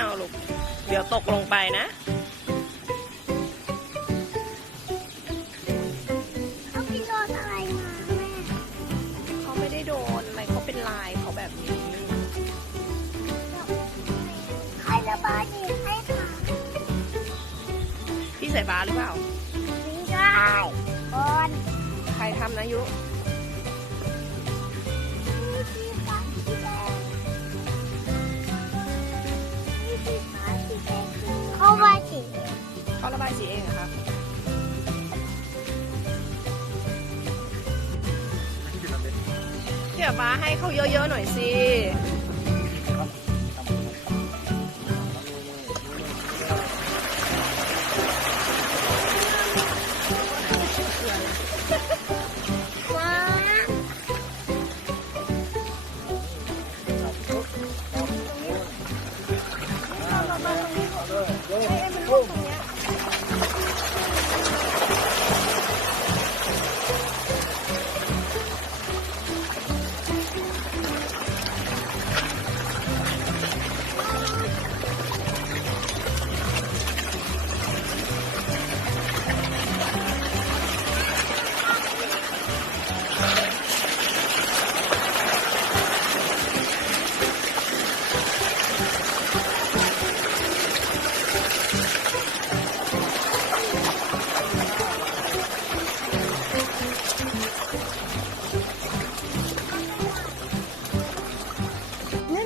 เอาลูกเดี๋ยวตกลงไปนะเขาไปโดนอะไรมาแม่เขาไม่ได้โดนอะไรเขาเป็นลายเขาแบบนี้ใครระบายอีกให้ค่ะพี่ใส่บาหรือเปล่าไม่ได้ก่อนใครทำนะยุเขาระบายสีเขาระบายสีเองเหรอคะเดี๋ยวบาให้เขาเยอะๆหน่อยสิ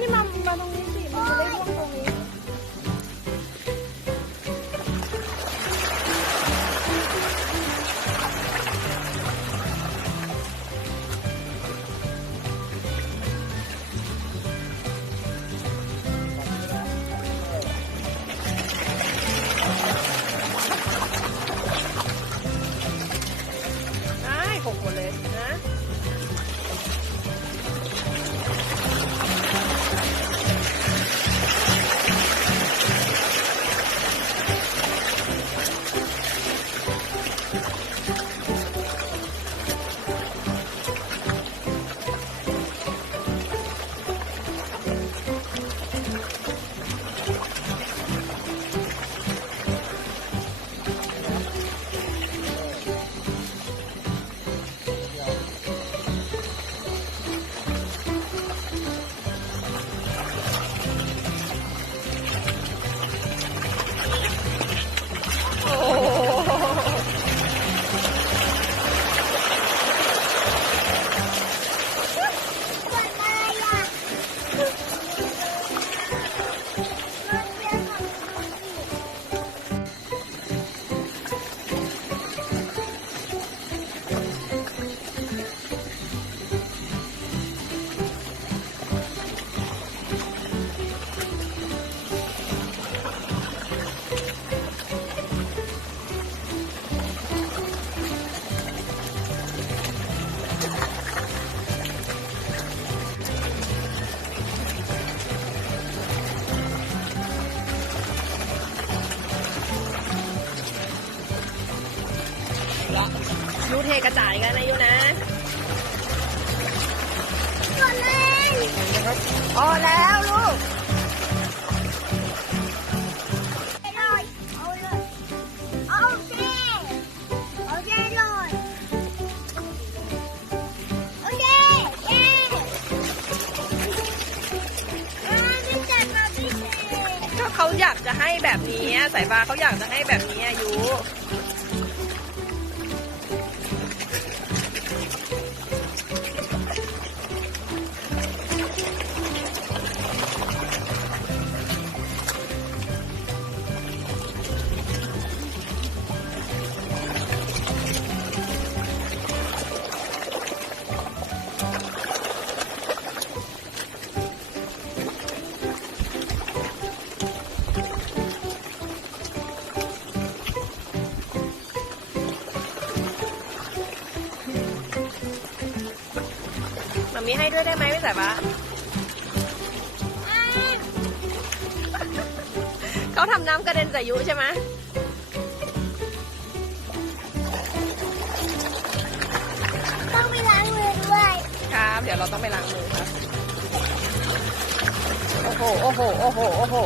นี่มาตรงนี้สิมันจะได้ร่วงตรงนี้ได้หกหมดเลยนะยูเทกระจายกันนะยูนะก่อนเลยพอแล้วลูกเอาเลยโอเคโอเคเลยโอเคเย้พี่จัดมาพี่เจก็เขาอยากจะให้แบบนี้สายฟ้าเขาอยากจะให้แบบนี้ยูมีให้ด้วยได้ไหมไม่ใส่ปะเขาทำน้ำกระเด็นใส่ยุใช่ไหมต้องไปล้างมือด้วยครับเดี๋ยวเราต้องไปล้างมือครับโอ้โหโอ้โหโอ้โหโอ้โห